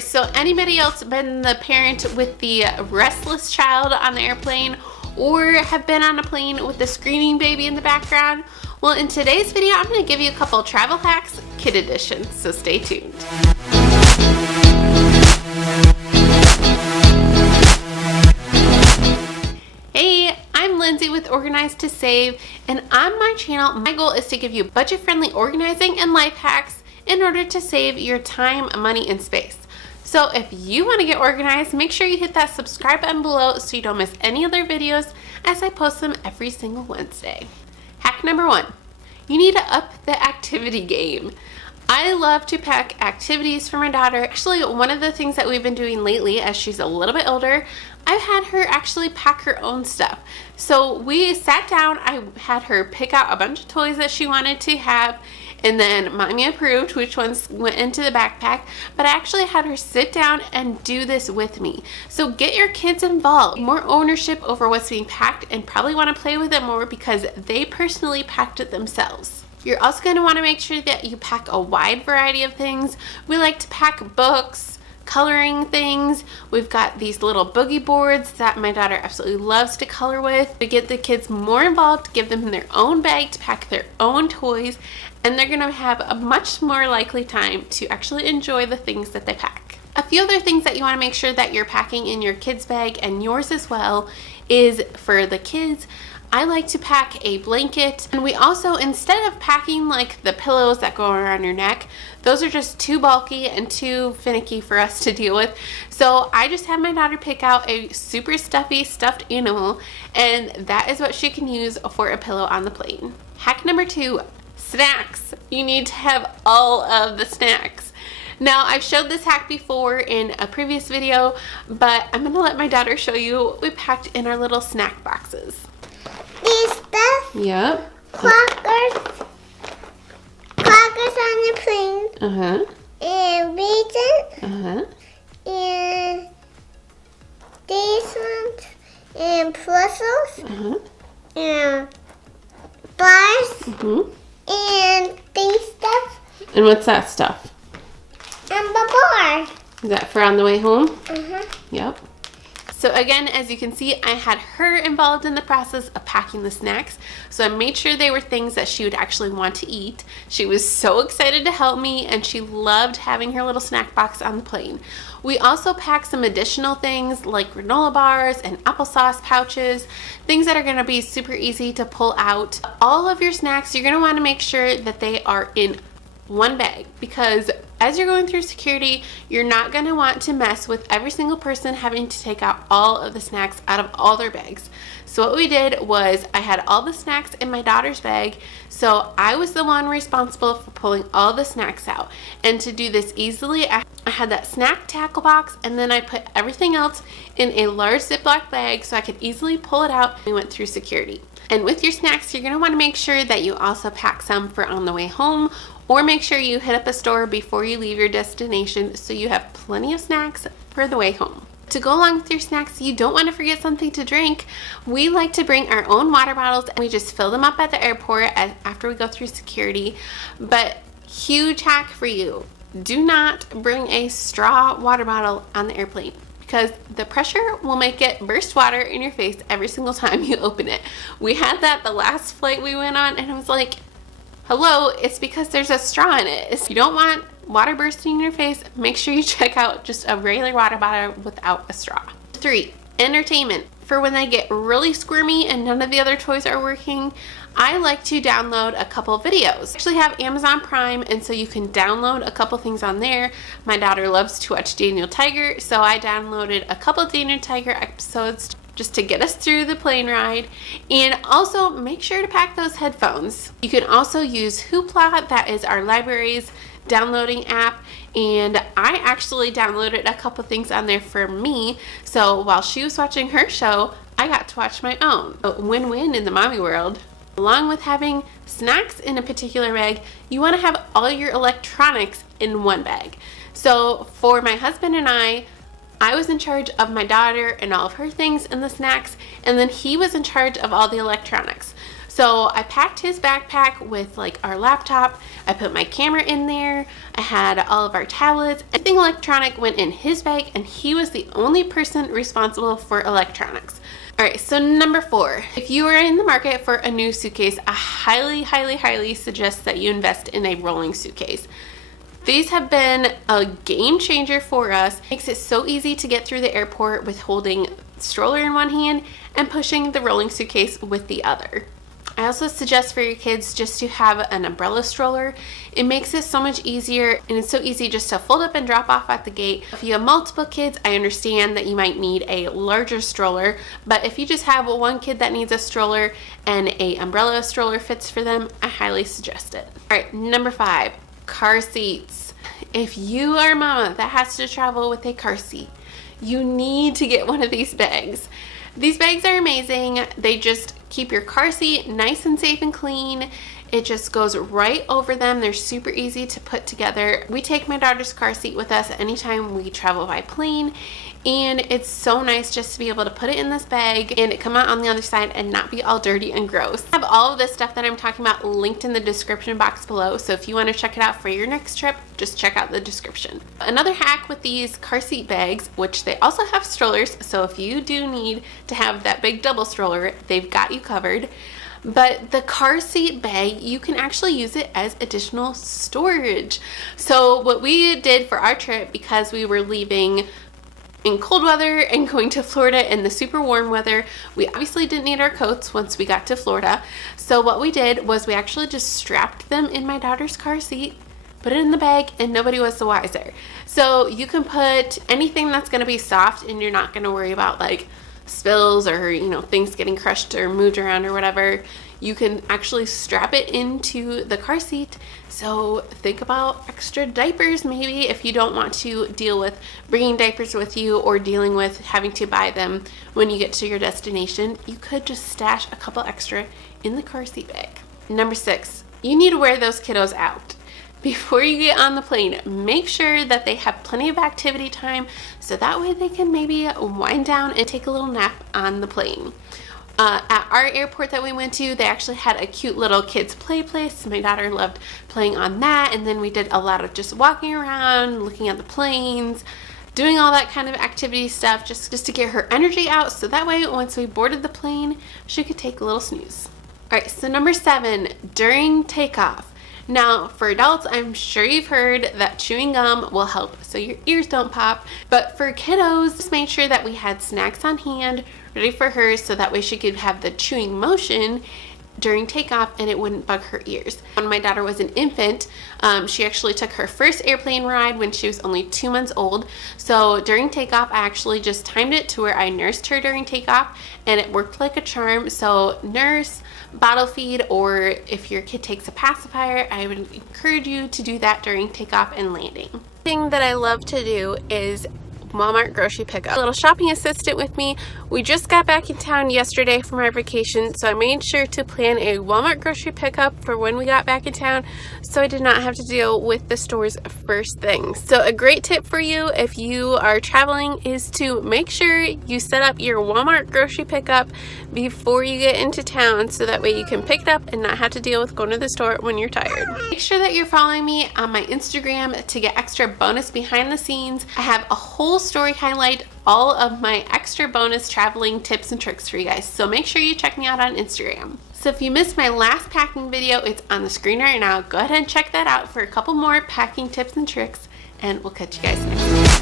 So anybody else been the parent with the restless child on the airplane, or have been on a plane with the screaming baby in the background? Well, in today's video, I'm going to give you a couple travel hacks, kid edition, so stay tuned. Hey, I'm Lindsay with Organize to Save, and on my channel, my goal is to give you budget-friendly organizing and life hacks in order to save your time, money, and space. So if you want to get organized, make sure you hit that subscribe button below so you don't miss any other videos as I post them every single Wednesday. Hack number 1, you need to up the activity game. I love to pack activities for my daughter. Actually, one of the things that we've been doing lately, as she's a little bit older, I've had her actually pack her own stuff. So we sat down, I had her pick out a bunch of toys that she wanted to have, and then mommy approved which ones went into the backpack, but I actually had her sit down and do this with me. So get your kids involved, more ownership over what's being packed, and probably want to play with it more because they personally packed it themselves. You're also going to want to make sure that you pack a wide variety of things. We like to pack books, coloring things. We've got these little boogie boards that my daughter absolutely loves to color with. We get the kids more involved, give them their own bag to pack their own toys, and they're going to have a much more likely time to actually enjoy the things that they pack. A few other things that you want to make sure that you're packing in your kids' bag and yours as well is for the kids. I like to pack a blanket, and we also, instead of packing like the pillows that go around your neck, those are just too bulky and too finicky for us to deal with. So I just had my daughter pick out a super stuffy stuffed animal, and that is what she can use for a pillow on the plane. Hack number 2, snacks. You need to have all of the snacks. Now, I've showed this hack before in a previous video, but I'm gonna let my daughter show you what we packed in our little snack boxes. These stuff. Yep. Crackers on the plane. Uh-huh. And raisins. Uh-huh. And these ones. And pretzels. Uh-huh. And bars. Mm-hmm. And these stuff. And what's that stuff? And the bar. Is that for on the way home? Uh-huh. Yep. So again, as you can see, I had her involved in the process of packing the snacks. So I made sure they were things that she would actually want to eat. She was so excited to help me, and she loved having her little snack box on the plane. We also packed some additional things like granola bars and applesauce pouches, things that are going to be super easy to pull out. All of your snacks, you're going to want to make sure that they are in one bag, because as you're going through security, you're not going to want to mess with every single person having to take out all of the snacks out of all their bags. So what we did was I had all the snacks in my daughter's bag, so I was the one responsible for pulling all the snacks out. And to do this easily, I had that snack tackle box, and then I put everything else in a large Ziploc bag so I could easily pull it out. We went through security. And with your snacks, you're going to want to make sure that you also pack some for on the way home, or make sure you hit up a store before you leave your destination so you have plenty of snacks for the way home. To go along with your snacks, you don't want to forget something to drink. We like to bring our own water bottles, and we just fill them up at the airport after we go through security. But huge hack for you, do not bring a straw water bottle on the airplane, because the pressure will make it burst water in your face every single time you open it. We had that the last flight we went on, and I was like, hello, it's because there's a straw in it. If you don't want water bursting in your face, make sure you check out just a regular water bottle without a straw. 3, entertainment. For when they get really squirmy and none of the other toys are working, I like to download a couple videos. I actually have Amazon Prime, and so you can download a couple things on there. My daughter loves to watch Daniel Tiger, so I downloaded a couple Daniel Tiger episodes just to get us through the plane ride. And also make sure to pack those headphones. You can also use Hoopla, that is our library's downloading app, and I actually downloaded a couple things on there for me, so while she was watching her show, I got to watch my own. A win-win in the mommy world. Along with having snacks in a particular bag, you want to have all your electronics in one bag. So for my husband and I was in charge of my daughter and all of her things and the snacks, and then he was in charge of all the electronics. So I packed his backpack with like our laptop. I put my camera in there. I had all of our tablets. Everything electronic went in his bag, and he was the only person responsible for electronics. All right, so number 4, if you are in the market for a new suitcase, I highly suggest that you invest in a rolling suitcase. These have been a game changer for us. It makes it so easy to get through the airport with holding stroller in one hand and pushing the rolling suitcase with the other. I also suggest for your kids just to have an umbrella stroller. It makes it so much easier, and it's so easy just to fold up and drop off at the gate. If you have multiple kids, I understand that you might need a larger stroller, but if you just have one kid that needs a stroller and a umbrella stroller fits for them, I highly suggest it. All right, number 5, car seats. If you are a mama that has to travel with a car seat, you need to get one of these bags. These bags are amazing. They just keep your car seat nice and safe and clean. It just goes right over them. They're super easy to put together. We take my daughter's car seat with us anytime we travel by plane, and it's so nice just to be able to put it in this bag and it come out on the other side and not be all dirty and gross. I have all of this stuff that I'm talking about linked in the description box below, so if you want to check it out for your next trip, just check out the description. Another hack with these car seat bags, which they also have strollers, so if you do need to have that big double stroller, they've got you covered. But the car seat bag, you can actually use it as additional storage. So what we did for our trip, because we were leaving in cold weather and going to Florida in the super warm weather, we obviously didn't need our coats once we got to Florida. So what we did was we actually just strapped them in my daughter's car seat, put it in the bag, and nobody was the wiser. So you can put anything that's going to be soft, and you're not going to worry about like spills or, you know, things getting crushed or moved around or whatever. You can actually strap it into the car seat. So think about extra diapers maybe if you don't want to deal with bringing diapers with you or dealing with having to buy them when you get to your destination. You could just stash a couple extra in the car seat bag. Number 6, you need to wear those kiddos out. Before you get on the plane, make sure that they have plenty of activity time so that way they can maybe wind down and take a little nap on the plane. At our airport that we went to, they actually had a cute little kids play place. My daughter loved playing on that, and then we did a lot of just walking around, looking at the planes, doing all that kind of activity stuff just to get her energy out, so that way once we boarded the plane, she could take a little snooze. All right, so number 7, during takeoff. Now, for adults, I'm sure you've heard that chewing gum will help so your ears don't pop. But for kiddos, just make sure that we had snacks on hand ready for her so that way she could have the chewing motion during takeoff and it wouldn't bug her ears. When my daughter was an infant, she actually took her first airplane ride when she was only 2 months old. So during takeoff, I actually just timed it to where I nursed her during takeoff, and it worked like a charm. So nurse, bottle feed, or if your kid takes a pacifier, I would encourage you to do that during takeoff and landing. The thing that I love to do is Walmart grocery pickup. A little shopping assistant with me. We just got back in town yesterday from our vacation, so I made sure to plan a Walmart grocery pickup for when we got back in town so I did not have to deal with the stores first thing. So a great tip for you if you are traveling is to make sure you set up your Walmart grocery pickup before you get into town so that way you can pick it up and not have to deal with going to the store when you're tired. Make sure that you're following me on my Instagram to get extra bonus behind the scenes. I have a whole story highlight all of my extra bonus traveling tips and tricks for you guys, so make sure you check me out on Instagram. So if you missed my last packing video, it's on the screen right now. Go ahead and check that out for a couple more packing tips and tricks, and we'll catch you guys next time.